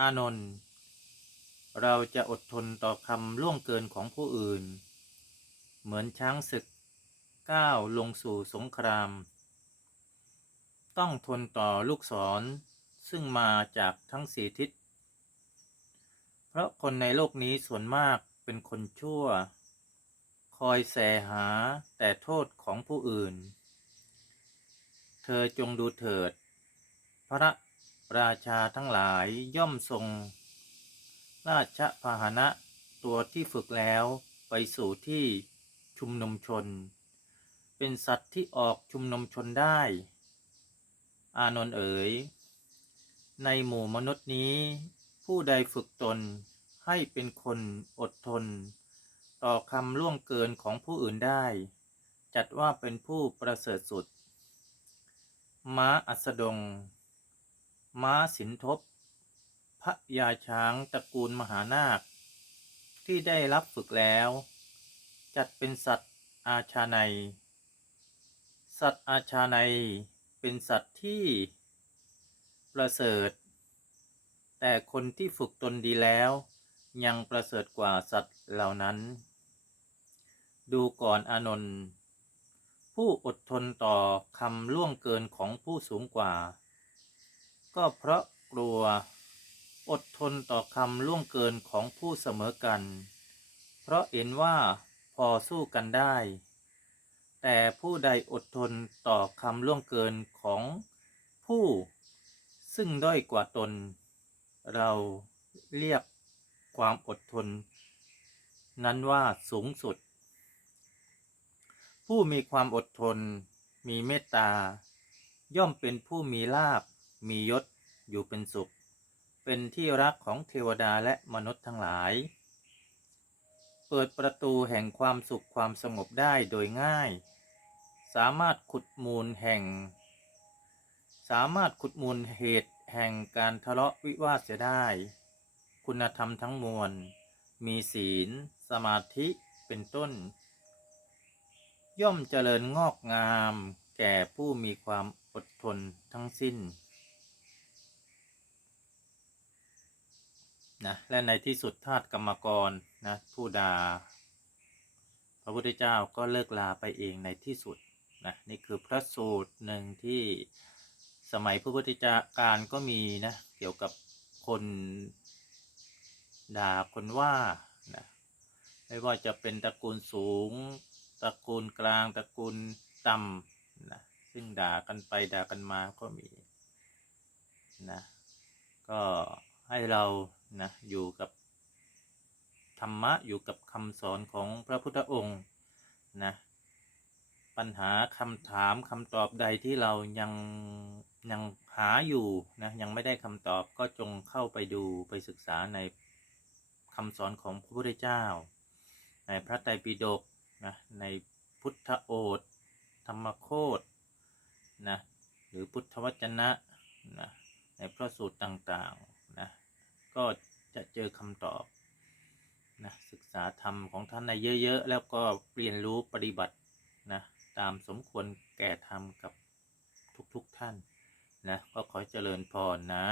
อานนท์เราจะอดทนต่อคำล่วงเกินของผู้อื่น เหมือนช้างศึกก้าวลงสู่สงคราม ต้องทนต่อลูกศรซึ่งมาจากทั้งสีทิศ เพราะคนในโลกนี้ส่วนมากเป็นคนชั่ว คอยแสหาแต่โทษของผู้อื่น เธอจงดูเถิด พระ ราชาทั้งหลายย่อมทรง ราชพาหนะตัวที่ฝึกแล้วไปสู่ที่ชุมนุมชน เป็นสัตว์ที่ออกชุมนุมชนได้ อานนท์เอ๋ย ในหมู่มนุษย์นี้ ผู้ใดฝึกตนให้เป็นคนอดทน ต่อคำล่วงเกินของผู้อื่นได้ จัดว่าเป็นผู้ประเสริฐสุด ม้าอัสดง ม้าสินทบ พระยาช้างตระกูลมหานาค ที่ได้รับฝึกแล้ว จัดเป็นสัตว์อาชาในสัตว์อาชาในเป็นสัตว์ที่ ประเสริฐ แต่คนที่ฝึกตนดีแล้ว ยังประเสริฐกว่าสัตว์เหล่านั้น ดูก่อนอานนท์ผู้อดทนต่อคำล่วงเกินของผู้สูงกว่า ก็เพราะกลัว อดทนต่อคำล่วงเกินของผู้เสมอกัน เพราะเห็นว่าพอสู้กันได้ แต่ผู้ใดอดทนต่อคำล่วงเกินของผู้ ซึ่งด้อยกว่าตน เราเรียกความอดทน นั้นว่าสูงสุด ผู้มีความอดทน มีเมตตา ย่อมเป็นผู้มีลาบ มียศอยู่เป็นสุข เป็นที่รักของเทวดาและมนุษย์ทั้งหลาย เปิดประตูแห่งความสุขความสงบได้โดยง่าย สามารถขุดมูลแห่ง สามารถขุดมูลเหตุแห่งการทะเลาะวิวาทเสียได้ คุณธรรมทั้งมวล มีศีล สมาธิเป็นต้น ย่อมเจริญงอกงามแก่ผู้มีความอดทนทั้งสิ้น นะและในที่สุดทาสกรรมกรนะผู้ดาพระพุทธเจ้าก็เลิกลาไปเองในที่สุดนะนี่คือพระสูตรหนึ่งที่สมัยพระพุทธเจ้าการก็มีนะเกี่ยวกับคนด่าคนว่านะไม่ว่าจะเป็นตระกูลสูง ตระกูลกลาง ตระกูลต่ำนะซึ่งด่ากันไปด่ากันมาก็มีนะก็ให้เรา นะอยู่กับธรรมะอยู่กับคำสอนของพระพุทธองค์นะปัญหาคำถามคำตอบใดที่เรายังยังหาอยู่นะยังไม่ได้คำตอบก็จงเข้าไปดูไปศึกษาในคำสอนของพระพุทธเจ้า ในพระไตรปิฎกนะในพุทธโอษฐธรรมโคตนะหรือพุทธวจนะนะในพระสูตรต่างๆ ก็จะเจอคำตอบนะศึกษาธรรมของท่านในเยอะๆ แล้วก็เรียนรู้ปฏิบัตินะตามสมควรแก่ธรรมกับทุกๆท่านนะก็ขอเจริญพรนะ